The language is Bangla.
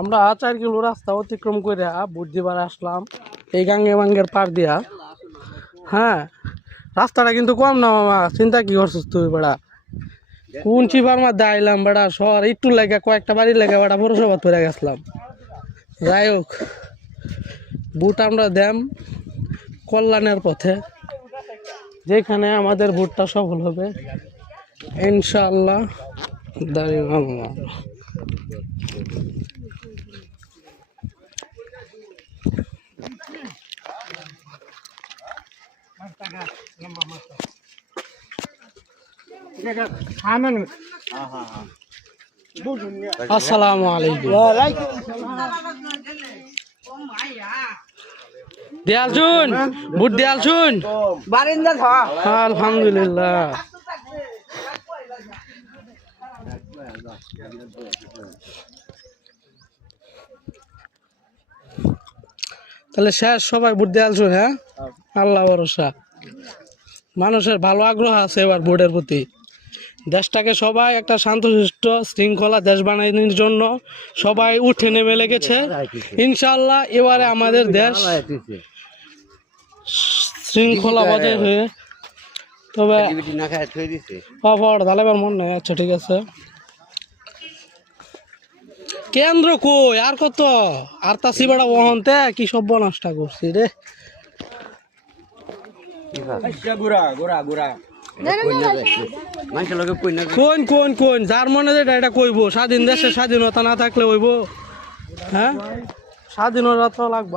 আমরা 4 কিলো রাস্তা অতিক্রম করে বুধবার আসলাম এই গাঙ্গে বাঙ্গের পার দিয়া। হ্যাঁ, রাস্তাটা কিন্তু কম না মামা, চিন্তা কি করছিস তুই বেড়া? কোন চিপার মধ্যে আইলাম বেড়া, শহর একটু লেগে কয়েকটা বাড়ি লেগে বেড়া পৌরসভা তুলে গেছিলাম। যাই হোক, বুট আমরা দেম কল্যাণের পথে, যেখানে আমাদের ভোটটা সফল হবে ইনশাআল্লাহ। দাঁড়িয়ে মামা আসসালামু আলাইকুম। দিয়াল শুন, বুট দিয়াল শুন। আলহামদুলিল্লাহ। তাহলে শেষ, সবাই বুট দিয়াল শুন। হ্যাঁ, আল্লাহ ভরসা। মানুষের ভালো আগ্রহ আছে এবার ভোটের প্রতি। দেশটাকে সবাই একটা শান্তশিষ্ট শৃঙ্খলা দেশ বানানোর জন্য সবাই উঠে নেমে লেগেছে। ইনশাআল্লাহ এবারে আমাদের দেশ শৃঙ্খলা বজায় হয়ে, তবে তাহলে মন নেই। আচ্ছা ঠিক আছে, কেন্দ্র কই আর কত আর তা সিবাড়া বহনতে কি সব নষ্টা করছি রে। কোন কোন কোন যার মনে যেটা এটা কইব। স্বাধীন দেশে স্বাধীনতা না থাকলে হইব? হ্যাঁ, স্বাধীনতা তো লাগবে।